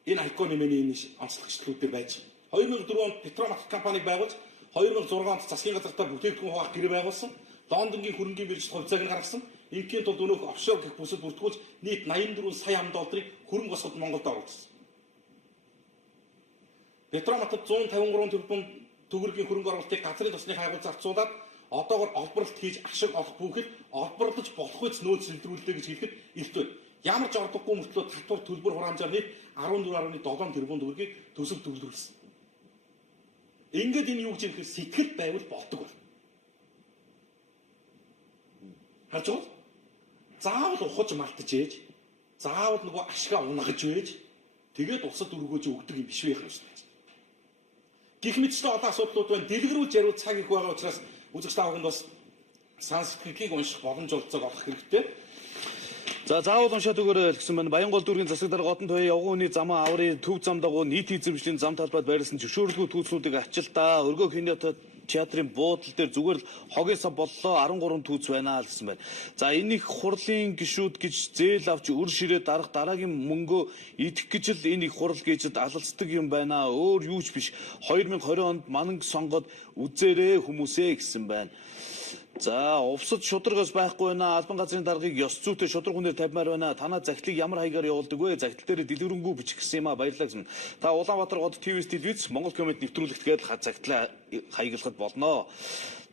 энэ Icon нэмэний онцлогчлуудээр байж 2004 онд Петромат компаниг байгуулж 2006 онд засгийн газартаа бүтээгдэхүүн хуваах гэрээ байгуулсан. Лондонгийн хөрөнгийн биржид хувьцааг нь гаргасан. Ингийн тулд өнөөх офшор гэх бүсэд бүртгүүлж нийт 84 сая ам долларыг хөрөнгө босгод Монголд оруулсан. Петроматад 153 тэрбум төгрөгийн хөрөнгө оруулалтыг газрын тосны хайгуул зарцуулаад одоогоор олборлолт хийж ашиг олох бүхэл олборлож болох үс нөөц шилжүүллээ гэж хэлэхэд эрт байна. Ямар ч ордоггүй мөртлөө татвар төлбөр хураамжаар нийт 14.7 тэрбум төгрөгийг төсөв төвлөрүүлсэн. Ингээд энэ юу гэж хэлэхээр сэтгэл байвал болдог байна. Харж байгаа. Заавал ухаж малтаж ээж, заавал нөгөө ашгаа унгаж байж, тэгээд улсад өргөөж өгдөг юм биш байх юм шүү дээ. Гэх мэтчлээ одоо асуудлууд байна. Дэлгэрүүлж яриул цаг их байгаа учраас үзэгч тааваханд бас санскритыг унших боломж олцоог олох хэрэгтэй. За заавал уншаад өгөөрэй гэсэн байна. Баянгол дүүргийн засаг дарга Одон туяа явган хүний замаа аврын төв зам дагуу нийт эзэмшлийн зам талбайд байрласан зөвшөөрлгүй түүцнүүдийг ачилдаа. Өргөө Хиний театрын буудлын дээр зүгээр л хогёсоо боллоо 13 түүц байна л гэсэн байна. За энэ их хурлын гишүүд гэж зээл авч өр ширээ дарах дараагийн мөнгөө идэх гэж л энэ их хурл гэж алалцдаг юм байна. Өөр юу ч биш. 2020 онд мананг сонгоод үзээрээ хүмүүсээ гэсэн байна. За увсад шударгаас байхгүй байна. Албан газрын даргаыг ёс зүйтэй шудраг хүнээр тавьмаар байна. Танаа захидлыг ямар хаягаар явуулдаг вэ? Захидал дээр дэлгэрэнгүй бичих гэсэн юм а. Баярлалаа гэсэн. Та Улаанбаатар гот телевиз Монгол коммент нэвтрүүлэгт гээд захидлаа хаягалахад болно.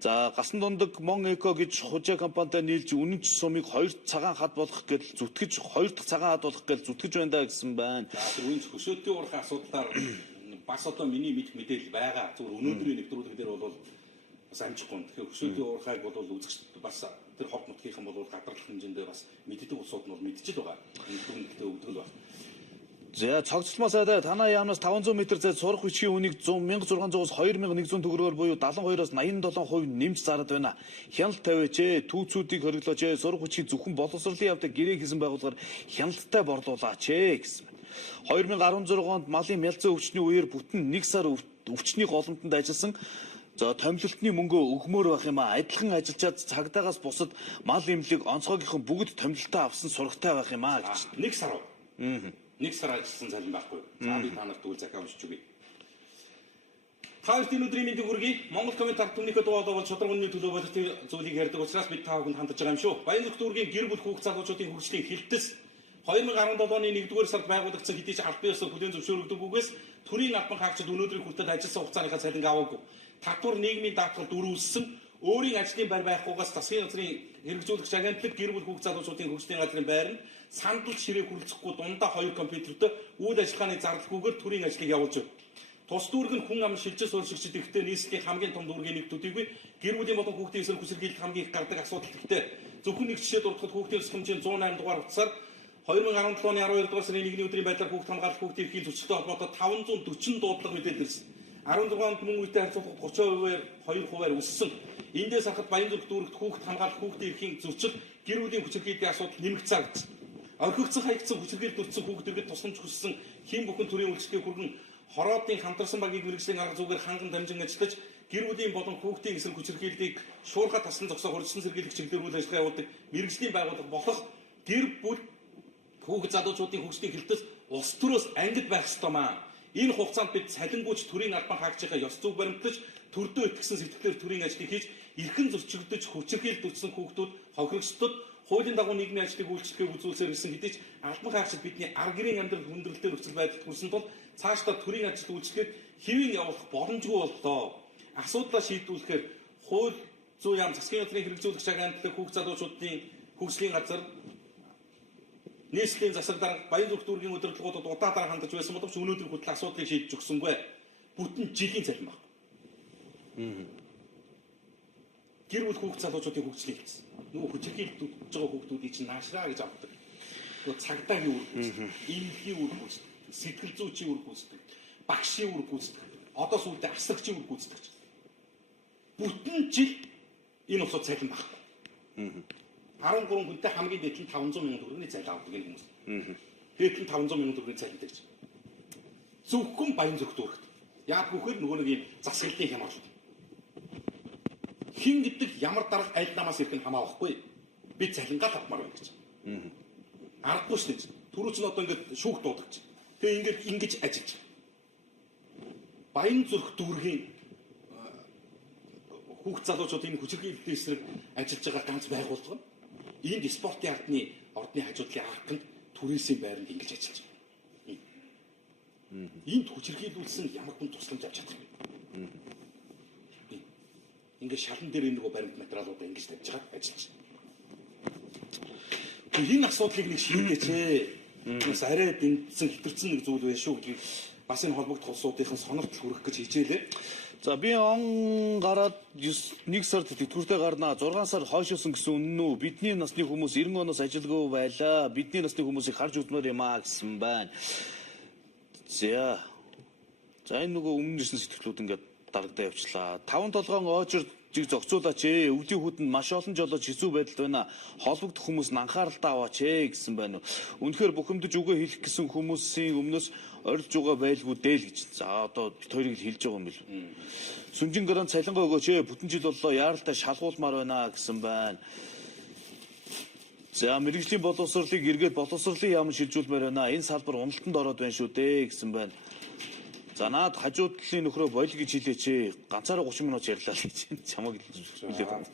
За гасан дундаг Мон Эко гэж хужаа компанитай нийлж үнэнч сумыг 2 цагаан хад болох гэж зүтгэж 2 дахь цагаан хад болох гэж зүтгэж байна да гэсэн байна. За үнэнч хөшөөтийн уурхай асуудлаар бас одоо миний мэдх мэдээлэл байгаа. Зүгээр өнөөдрийн нэвтрүүлэг дээр бол бас амжихгүй. Тэгэхээр хөшөөтийн уурхайг бол үзэгчд бас тэр хот нутгийнхан бол гадарлах хэмжээндээ бас мэддэг улсууд нь бол мэдчихэл байгаа. Энэ дүнлэгтээ өгдөг л байна. За цогцлмоо сайдаа танаа яамнаас 500 м зайд сурах хүчийн үнийг 1600-аас 2100 төгрөгөөр буюу 72-аас 87% нэмж зарад байна. Хяналт тавиач ээ, түүцүүдийг хориглооч ээ, сурах хүчийг зөвхөн боловсролын явдал гэрээ хийсэн байгууллагаар хяналттай борлуулаач ээ гэсэн байна. 2016 онд малын мялзан өвчний үеэр бүтэн 1 сар өвчний голомтонд ажилласан за томилолтны мөнгөө өгмөр байх юм а. Адилхан ажиллаж цагдаагаас бусад мал эмнэлэг онцгойгийнхан бүгд томилолтоо авсан сурагтай байх юм а гэж. 1 сар. Нэг сар ажилласан цалин байхгүй. За би та нарт үйл захиа уншиж өгье. Та бүхэн өдрийн мэндийг хүргэе. Монгол комментар түмнийхээ дуугаа бол шударганы төлөө боловч зүйлийг ярьдаг учраас бид та бүхэнд хандаж байгаа юм шүү. Баянзүрх дүүргийн гэр бүл хүүхд залуучуудын хөгжлийн хилтэс 2017 оны 1-р сард байгуулагдсан хэдий ч аль биесээр бүлээн зөвшөөрөгдөггүйгээс төрийн албан хаагчид өнөөдрийн хүртэл ажилласан хугацааныхаа цалин аваагүй. Татвар нийгмийн даатгал дөрвөлсөн өөрийн ажлын байр байхгүйгээс засгийн газрын хэрэгжүүлэгч агентлаг гэр бүл хүүхд залуучуудын хөгжлийн газрын байр нь сандал ширээ хүрэлцэхгүй дундаа 2 компьютертэй үйл ажиллагааны зардалгүйгээр төрийн ажлыг явуулж байна. Тус дүүрэг нь хүн ам шилжиж суурьшигчд ихтэй нийслэлийн хамгийн том дүүргийн нэг төдийгүй гэр бүлийн болон хүүхдийн эсрэг хүсэлгээлт хамгийн их гардаг асуудал ихтэй зөвхөн нэг жишээ дурдахад хүүхдийн өсөх хэмжээ 108 дугаар утсаар 2017 оны 12 дугаар сарын 1-ний өдрийн байдлаар хүүхд хамгаалалт хүүхдийн эрхийн зөрчилтэй холбоотой 540 дуудлага мэдээлэл ирсэн. 16 онд мөн үетэй харьцуулахад 30%-аар 2%-аар өссөн. Эндээс харахад Баянзүрх дүүрэгт хүүхд хамгаалалт хүүхдийн эрхийн зөрчил гэр бүлийн хүчирхийллийн асуудал нэмэгдсэн харагдсан. Орхигдсон хаягдсан хүчирхийлэлд өртсөн хүүхдүүдэд тусламж хүссэн хэн бүхэн төрийн үйлчлэгийг хүргэн хороодын хамтарсан багийг мэрэгжлийн арга зүгээр ханган дамжин ажиллаж гэр бүлийн болон хүүхдийн эсрэг хүчирхийллийг шуурга таслан зогсоо хурцсан сэргийлэх чиглэлээр үйл ажиллагаа явуулдаг мэрэгжлийн байгууллага болох гэр бүл хүүхд залуучуудын хөгжлийн хилтэс улс төрөөс ангид байх ёстой маа. Энэ хугацаанд бид цалингүйч төрийн албан хаагчийнхаа ёс зүйг баримтлаж төрдөө итгэсэн сэтгэлээр төрийн ажлыг хийж эрхэн зөрчигдөж хүчирхийлэлд өртсөн хүүхдүүд хохирогчдод хуулийн дагуу нийгмийн ажлыг үйлчлэхийг үзүүлсээр ирсэн хэдий ч албан хаагчид бидний арга гэрийн амьдрал хүндрэлтэй нөхцөл байдалд хүрсэн тул цаашдаа төрийн ажил үйлчлэхэд хэвийн явуулах боломжгүй боллоо. Асуудлаа шийдвэрлэхээр хууль зүйн яам засгийн газрын хэрэгжүүлэгч агентлаг хүүхд залуучуудын хөгжлийн газар нийслэлийн засаг дарга Баянзүрх дүүргийн удирдлагуудад удаа дараа хандаж байсан боловч өнөөдөр хүртэл асуудлыг шийдэж өгсөнгүй. Бүтэн жилийн цалин баг. Гэр бүл хүүхд залуучуудын хөгжлийг хийсэн. Нөгөө хүчирхийлэлд өгж байгаа хүүхдүүдийг чинь наашраа гэж авдаг. Нөгөө цагдаагийн үр гүйцэтгэх, эмнэлгийн үр гүйцэтгэх, сэтгэл зүйчийн үр гүйцэтгэх, багшийн үр гүйцэтгэх, одоо сүүлдээ асрагчийн үр гүйцэтгэж. Бүтэн жил энэ усод цалин багхгүй. 13 хүнтэй хамгийн дээд нь 500 мянган төгрөгийн цалин авдаг энэ хүмүүс. Дээд нь 500 мянган төгрөгийн цалин гэж. Зөвхөн Баянзүрх дүүрэгт. Яг бүхээр нөгөө нэг юм засаглалын хямрал. Хин гэдэг ямар дарга аль намаас ирэх нь хамаахгүй. Би цалингаа тавмаар байна гэж. Аргагүй шүү дээ. Түрүүч нь одоо ингээд шүүх дуудагч. Тэгээ ингэж ажиллаж. Баянзүрх дүүргийн хүүхд залуучуудын хүчирхийллийн эсрэг ажиллаж байгаа ганц байгууллага. Энд спортын ардны ордны хажуудлын арганд түрээсийн байранд ингэж ажиллаж байна. Энд хүчирхийлүүлсэн ямар хүн тусламж авч чадах вэ? Ингээд шалан дээр энэ нөгөө баримт материалууд ингэж тавьж байгаа ажиллаж байна. Энэ асуудлыг нэг шийдээч ээ. Бас арай дэмжсэн хэтэрсэн нэг зүйл байна шүү гэдгийг бас энэ холбогдох улсуудын сонирхол хүргэх гэж хичээлээ. За би он гараад 1 сард тэтгэвртэй гарнаа 6 сар хойшоосон гэсэн үнэн үү? Бидний насны хүмүүс 90 оноос ажилгүй байлаа. Бидний насны хүмүүсийг харж үзмээр юм аа гэсэн байна. За энэ нөгөө өмнө ирсэн сэтгэлүүд ингээд дарагдаа явчлаа. 5-7 очор жиг зохицуулаач ээ. Өвлийн хүүтэнд маш олон жолооч хэцүү байдалд байна. Холбогдох хүмүүс нь анхааралтай аваач ээ гэсэн байна. Үнэхээр бухимдаж үгээ хэлэх гэсэн хүмүүсийн өмнөөс орилж байгаа байлгүй дээ л гэж. За одоо бид хоёрыг хэлж байгаа юм бил. Сүнжин гарант цалингаа өгөөч ээ. Бүтэн жил боллоо яаралтай шалгуулмаар байна гэсэн байна. За мэрэгжлийн боловсролыг эргээд боловсролын яам шилжүүлмээр байна. Энэ салбар уналтанд ороод байна шүү дээ гэсэн байна. За наад хажууд талын нөхрөө бойл гэж хэлээч ээ. Ганцаараа 30 минут ярьлаа л гэж чамаг хэлээд байна.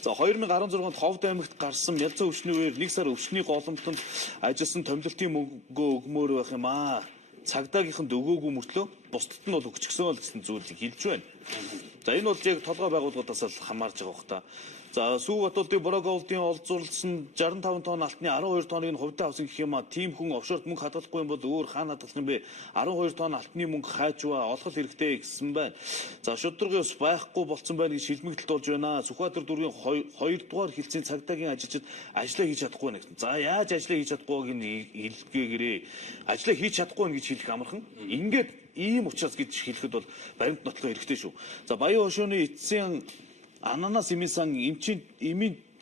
За 2016 онд Ховд аймагт гарсан мялзан өвчний үеэр 1 сар өвчний голомтонд ажилласан томилолтын мөнгөө өгмөр байх юм аа. Цагдаагийнханд өгөөгүй мөртлөө бусдад нь бол өгчихсөн л гэсэн зүйлийг хэлж байна. За энэ бол яг толгой байгууллагуудаас л хамаарж байгаа бох та. За Сүү Батболдын Бороголдын олзуулсан 65 тонн алтны 12 тонныг нь хувьдаа авсан гэх юм а тийм хүн офшорт мөнгө хадгалахгүй юм бол өөр хаана хадгалах юм бэ? 12 тонн алтны мөнгө хайчваа олох хэрэгтэй гэсэн байна. За шударгын ус байхгүй болцсон байна гэж шилмэгдэлт болж байна. Сүхбаатар дүүргийн 2 дугаар хилцээний цагдаагийн ажилчид ажиллаа хийж чадахгүй байна гэсэн. За яаж ажиллаа хийж чадахгүй байгааг нь хэлгээгээрээ. Ажиллаа хийж чадахгүй байна гэж хэлэх амархан. Ингээд ийм учраас гэж хэлэхэд бол баримт нотлох хэрэгтэй шүү. За Баян хошууны эцсийн Ананас эмийн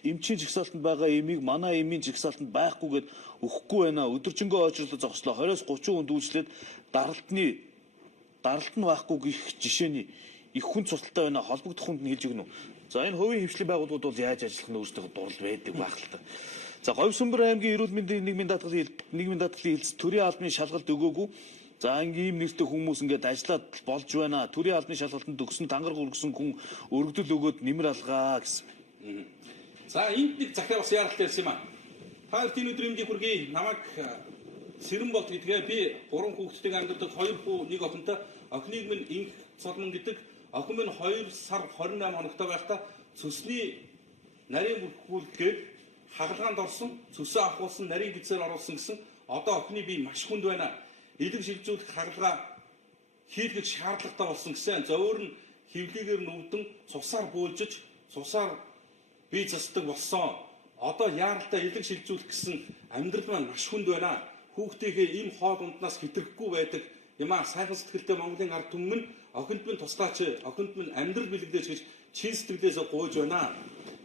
эмчийн жигсаалтанд байгаа эмийг манай эмийн жигсаалтанд байхгүйгээд өгөхгүй байна. Өдөржингөө ойжрлоо зогслоо 20-с 30 хүнд үйлчлээд даралт нь байхгүй гэх жишээний их хүн цусалтай байна. Холбогдох хүнд нь хэлж өгнө. За энэ хувийн хвшлийн байгууллагууд бол яаж ажиллах нь өөрсдөө дурал байдаг байх л та. За Говьсөнбөр аймгийн эрүүл мэндийн нийгмийн даатгалын хэлц төрийн албаны шалгалт өгөөгүй. За ийм нэртэй хүмүүс ингээд ажиллаад болж байна. Төрийн албаны шалгалтанд төгсөн тангар хүргэсэн хүн өргөдөл өгөөд нэмэр алгаа гэсэн. За энд нэг захиа бас яаралтай ярьсан юм аа. Та энэ өдөр имдийн хүргэе намайг Сэрэм болт гэдгээ би 3 хүүхэдтэйг амьдардаг 2 хүү 1 охинтой охиныг минь инх Соломон гэдэг охин минь 2 сар 28 хоногтой байхдаа цөсний нарийн бүрхүүлгээд хагалгаанд орсон цөсөө авахулсан нарийн гизээр оруулсан гэсэн одоо охины бие маш хүнд байна. Идэх шилжүүлэх хагалгаа хийлгэх шаардлагатай болсон гэсэн. За өөр нь хөвлөгээр нүвдэн цусаар бөөлжиж цусаар бие засдаг болсон. Одоо яаралтай идэх шилжүүлэх гэсэн амьдрал маань маш хүнд байна. Хүүхдийнхээ им хоол унднаас хэтрэхгүй байдаг юмаа сайхан сэтгэлтэй Монголын ард түмэн охинд минь туслаач, охинд минь амьдрал бэлэгдээч гэж чин сэтгэлдээс гуйж байна.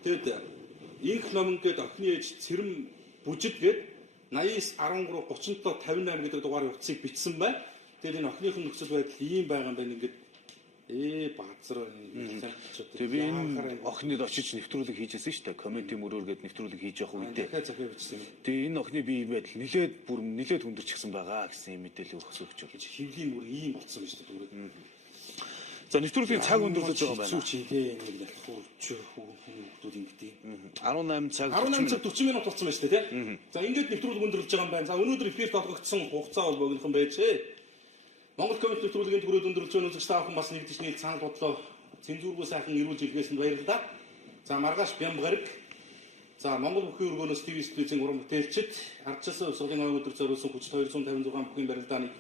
Тэгэд инх номон гээд охины ээж Цэрэм бүжид гээд 89 13 37 58 гэдэг дугаарыг утсыг бичсэн байна. Тэгээд энэ охиных нөхцөл байдал ийм байгаа юм байна ингээд баазар Тэгээ би энэ охиныг очиж нэвтрүүлэг хийжсэн шүү дээ. Комменти мөрөөр гээд нэвтрүүлэг хийж явах үедээ. захиа бичсэн юм. Тэгээ энэ охины бие байдал нилээд хүндэрчихсэн байгаа гэсэн юм мэдээлэл өгөх өгч байна. Хөвлийн мөр ийм болсон юм шүү дээ. За нэвтрүүлгийн цаг өндөрлөж байгаа юм байна. Зүг чигээ нэг ялах хүмүүс ингэдэг. 18 цаг 40 минут болсон байна шүү дээ, тийм. За ингээд нэвтрүүлэг өндөрлөж байгаа юм байна. За өнөөдөр эфирт олгогдсон хугацаа бол богинохон байжээ. Монгол коммент нэвтрүүлгийн төгрөөд өндөрлөж байгаа үзэгч та бүхэн бас нэгдэж нийт санал бодлоо цензургүй сайхан эрүүл илгээсэнд баярлалаа. За маргааш Бямбгараг. За Монгол бүхий өргөнөөс ТV студийн уран бүтээлчид ардчилсан өсвөлийн ойн өдөр зориулсан хүч 256 бүхий барилдааны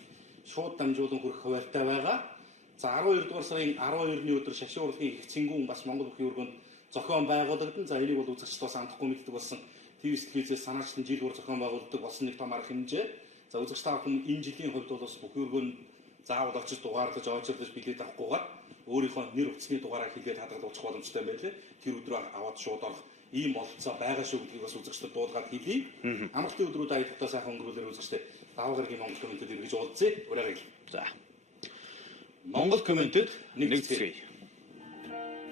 шууд дамжуулан хүрэх хуваартай байгаа. За 12 дугаар сарын 12-ны өдөр шашин урлагийн их цэнгүүн бас Монгол бүхий өргөнд зохион байгуулагдсан. За энийг бол үзэгчд бас амтахгүй мэддэг болсон. ТV студиэс санаачлан жил бүр зохион байгуулдаг болсон нэг том арга хэмжээ. За үзэгч та бүхэн энэ жилийн хувьд бол бас бүхий өргөнд заавал очиж дугаарлаж очирлаж билет авахгүйгээр өөрийнхөө нэр утасны дугаараа хийгээд хадгалж боломжтой байлээ. Тэр өдрөө аваад шууд орох ийм болцоо байгаа шүү гэдгийг бас үзэгчдэд дуудаад хэлье. Амралтын өдрүүд аялалтаа сайхан өнгөрүүлэр үзэгчтэй Давгаргийн Монгол комментэд иргэж уулзъя. Урайгал. За. Монгол комментэд нэгтгэе.